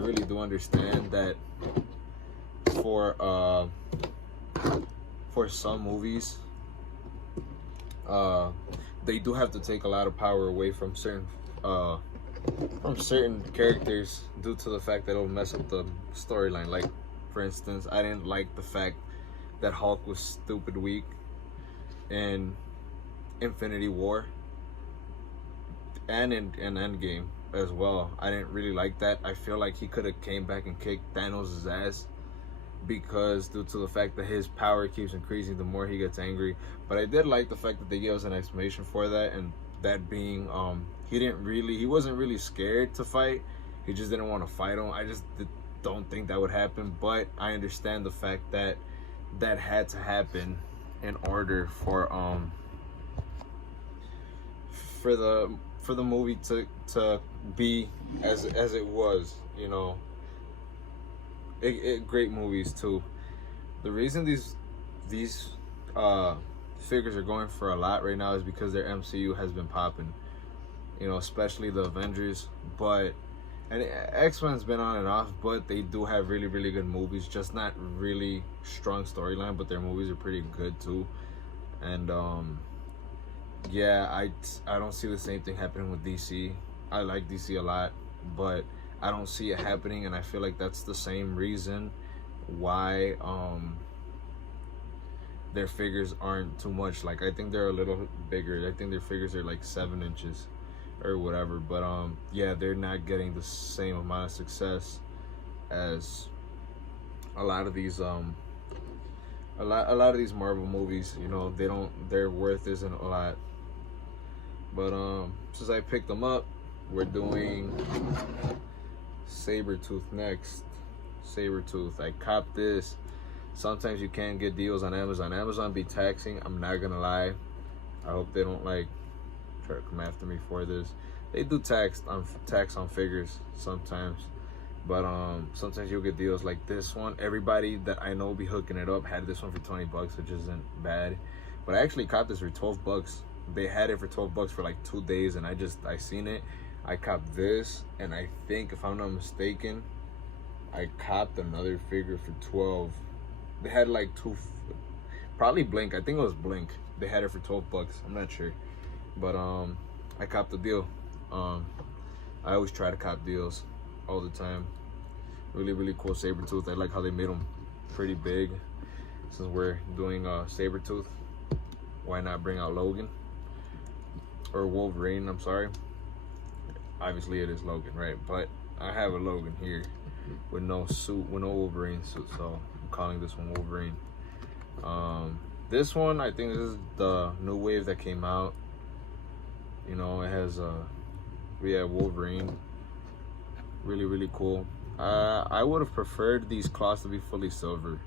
really do understand that for some movies, they do have to take a lot of power away from certain characters due to the fact that it'll mess up the storyline. Like, for instance, I didn't like the fact that Hulk was stupid weak in Infinity War and in Endgame as well. I didn't really like that. I feel like he could have came back and kicked Thanos' ass, because due to the fact that his power keeps increasing the more he gets angry. But I did like the fact that they gave us an explanation for that, and that being he wasn't really scared to fight. He just didn't want to fight him. I just don't think that would happen, but I understand the fact that that had to happen in order for the movie to be as it was, you know. Great movies too. The reason these figures are going for a lot right now is because their MCU has been popping, you know, especially the Avengers. But and X-Men's been on and off, but they do have really, really good movies. Just not really strong storyline, but their movies are pretty good too. And yeah, I don't see the same thing happening with DC. I like DC a lot, but I don't see it happening, and I feel like that's the same reason why their figures aren't too much. Like, I think they're a little bigger. I think their figures are like 7 inches or whatever. But yeah, they're not getting the same amount of success as a lot of these a lot of these Marvel movies. You know, their worth isn't a lot. But since I picked them up, we're doing Sabretooth next. Sabretooth, I copped this. Sometimes you can get deals on Amazon. Amazon be taxing, I'm not gonna lie. I hope they don't like try to come after me for this. They do tax on figures sometimes, but sometimes you'll get deals like this one. Everybody that I know be hooking it up had this one for 20 bucks, which isn't bad. But I actually copped this for 12 bucks. They had it for 12 bucks for like 2 days, and I seen it. I copped this, and I think, if I'm not mistaken, I copped another figure for 12. They had like probably Blink. I think it was Blink. They had it for 12 bucks. I'm not sure, but I copped the deal. I always try to cop deals all the time. Really, really cool Sabretooth. I like how they made them pretty big. Since we're doing Sabretooth, why not bring out Logan or Wolverine? I'm sorry. Obviously it is Logan, right? But I have a Logan here with no suit, with no Wolverine suit, so I'm calling this one Wolverine. This one, I think this is the new wave that came out. You know, it has we have Wolverine. Really, really cool. I would have preferred these claws to be fully silver.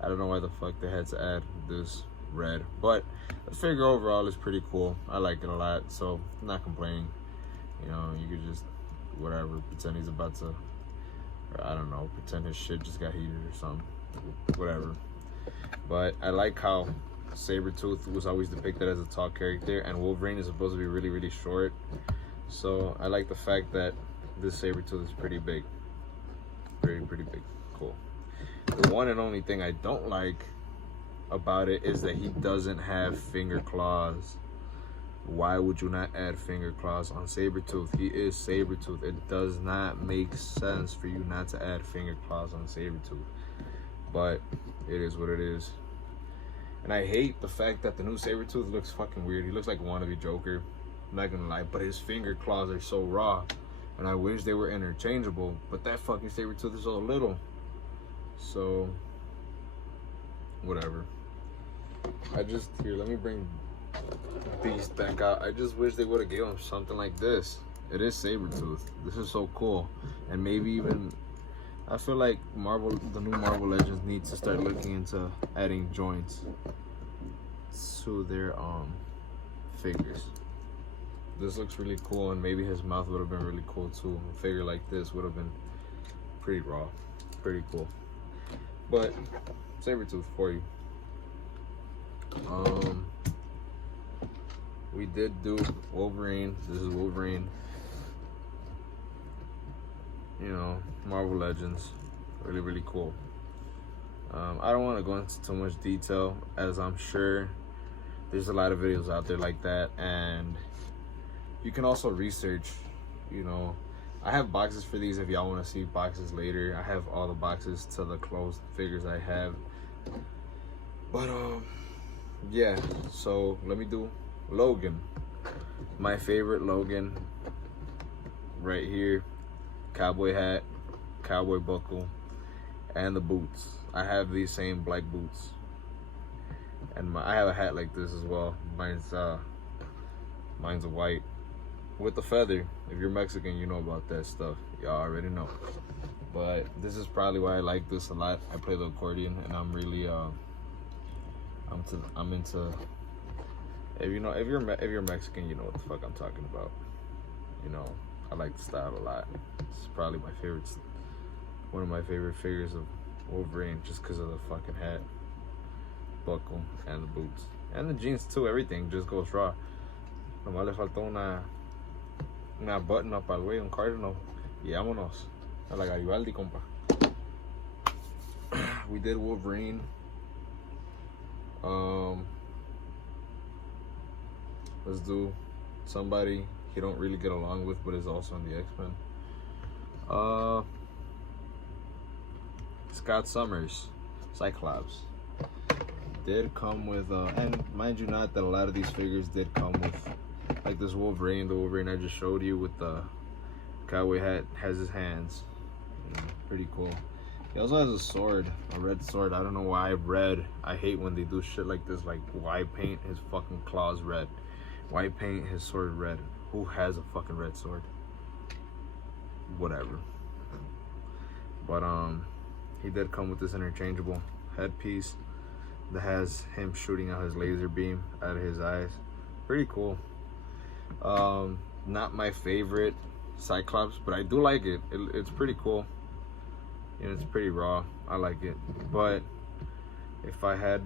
I don't know why the fuck they had to add this red, but the figure overall is pretty cool. I like it a lot, so I'm not complaining. You know, you could just, whatever, pretend he's about to, or I don't know, pretend his shit just got heated or something. Whatever. But I like how Sabretooth was always depicted as a tall character, and Wolverine is supposed to be really, really short. So I like the fact that this Sabretooth is pretty big. Pretty big. Cool. The one and only thing I don't like about it is that he doesn't have finger claws. Why would you not add finger claws on Sabretooth? He is Sabretooth. It does not make sense for you not to add finger claws on Sabretooth. But it is what it is. And I hate the fact that the new Sabretooth looks fucking weird. He looks like a wannabe Joker. I'm not gonna lie, but his finger claws are so raw. And I wish they were interchangeable. But that fucking Sabretooth is so little. So, whatever. Here, let me bring Beast back out. I just wish they would have given him something like this. It is Sabretooth. This is so cool. And maybe even, I feel like the new Marvel Legends need to start looking into adding joints to their figures. This looks really cool, and maybe his mouth would have been really cool too. A figure like this would have been pretty raw, pretty cool. But Sabretooth for you. We did do Wolverine. This is Wolverine. you know, Marvel Legends. Really, really cool. I don't want to go into too much detail, as I'm sure there's a lot of videos out there like that, and you can also research, you know. I have boxes for these if y'all want to see boxes later. I have all the boxes to the closed figures I have. But yeah, so let me do Logan. My favorite Logan right here. Cowboy hat, cowboy buckle, and the boots. I have these same black boots. And I have a hat like this as well. Mine's a white with the feather. If you're Mexican, you know about that stuff. Y'all already know. But this is probably why I like this a lot. I play the accordion, and I'm really I'm into. If you're Mexican, you know what the fuck I'm talking about. You know, I like the style a lot. It's probably my favorite, one of my favorite figures of Wolverine, just because of the fucking hat, buckle, and the boots, and the jeans too. Everything just goes raw. Nomás le faltó una button up al güey, un cardinal, y vámonos a la Garibaldi, compa. We did Wolverine. Let's do somebody he don't really get along with, but is also in the X-Men. Scott Summers, Cyclops. Did come with, and mind you not that a lot of these figures did come with, like this Wolverine, the Wolverine I just showed you with the cowboy hat, has his hands. Pretty cool. He also has a sword, a red sword. I don't know why red. I hate when they do shit like this, like why paint his fucking claws red? Why paint his sword red? Who has a fucking red sword? Whatever. But he did come with this interchangeable headpiece that has him shooting out his laser beam out of his eyes. Pretty cool. Not my favorite Cyclops, but I do like it. It's pretty cool. You know, it's pretty raw. I like it. But if I had,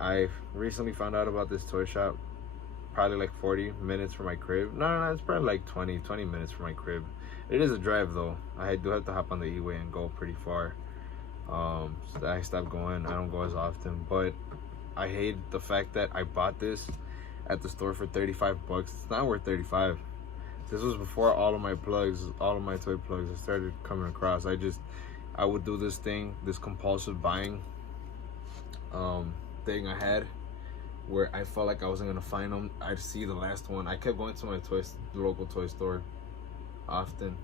I recently found out about this toy shop, probably like 40 minutes from my crib. No, it's probably like 20 minutes from my crib. It is a drive though. I do have to hop on the E-way and go pretty far. So I stopped going. I don't go as often, but I hate the fact that I bought this at the store for 35 bucks. It's not worth 35. This was before all of my plugs, all of my toy plugs started coming across. I would do this thing, this compulsive buying thing I had, where I felt like I wasn't gonna find them. I'd see the last one. I kept going to my local toy store often.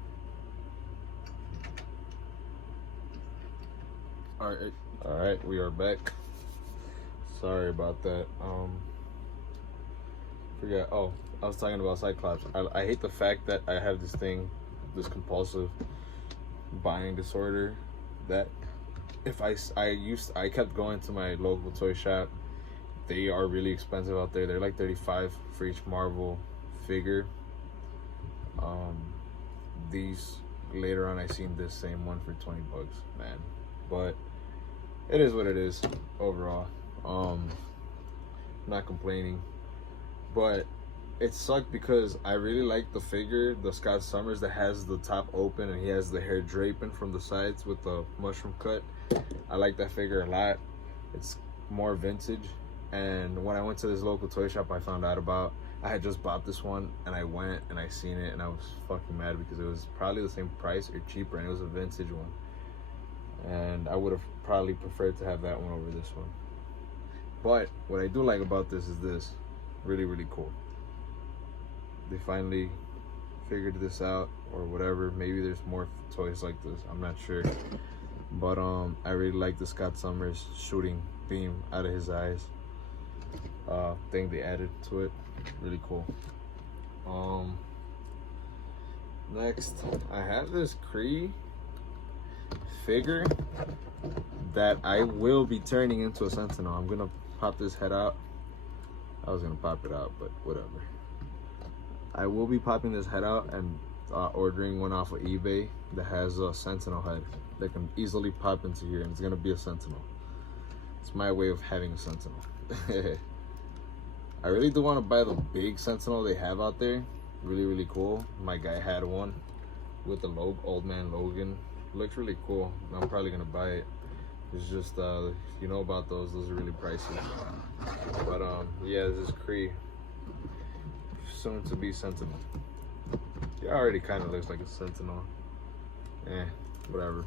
All right, we are back. Sorry about that. Forget. Oh, I was talking about Cyclops. I hate the fact that I have this thing, this compulsive buying disorder, that if I kept going to my local toy shop. They are really expensive out there. They're like 35 for each Marvel figure. These later on I seen this same one for 20 bucks, man. But it is what it is overall. Not complaining. But it sucked because I really like the figure, the Scott Summers, that has the top open and he has the hair draping from the sides with the mushroom cut. I like that figure a lot. It's more vintage. And when I went to this local toy shop, I found out about, I had just bought this one, and I went and I seen it, and I was fucking mad because it was probably the same price or cheaper, and it was a vintage one. And I would have probably preferred to have that one over this one. But what I do like about this is this. Really, really cool. They finally figured this out or whatever. Maybe there's more toys like this. I'm not sure. But I really like the Scott Summers shooting beam out of his eyes thing they added to it. Really cool. Next, I have this Kree figure that I will be turning into a Sentinel. I'm gonna pop this head out. I was gonna pop it out, but whatever. I will be popping this head out and ordering one off of eBay that has a Sentinel head that can easily pop into here, and it's gonna be a Sentinel. It's my way of having a Sentinel. I really do want to buy the big Sentinel they have out there, Really, really cool. My guy had one with the Old Man Logan. Looks really cool. I'm probably gonna buy it. It's just you know about those are really pricey. But yeah, this is Cree, soon to be Sentinel. It already kind of looks like a Sentinel. Whatever.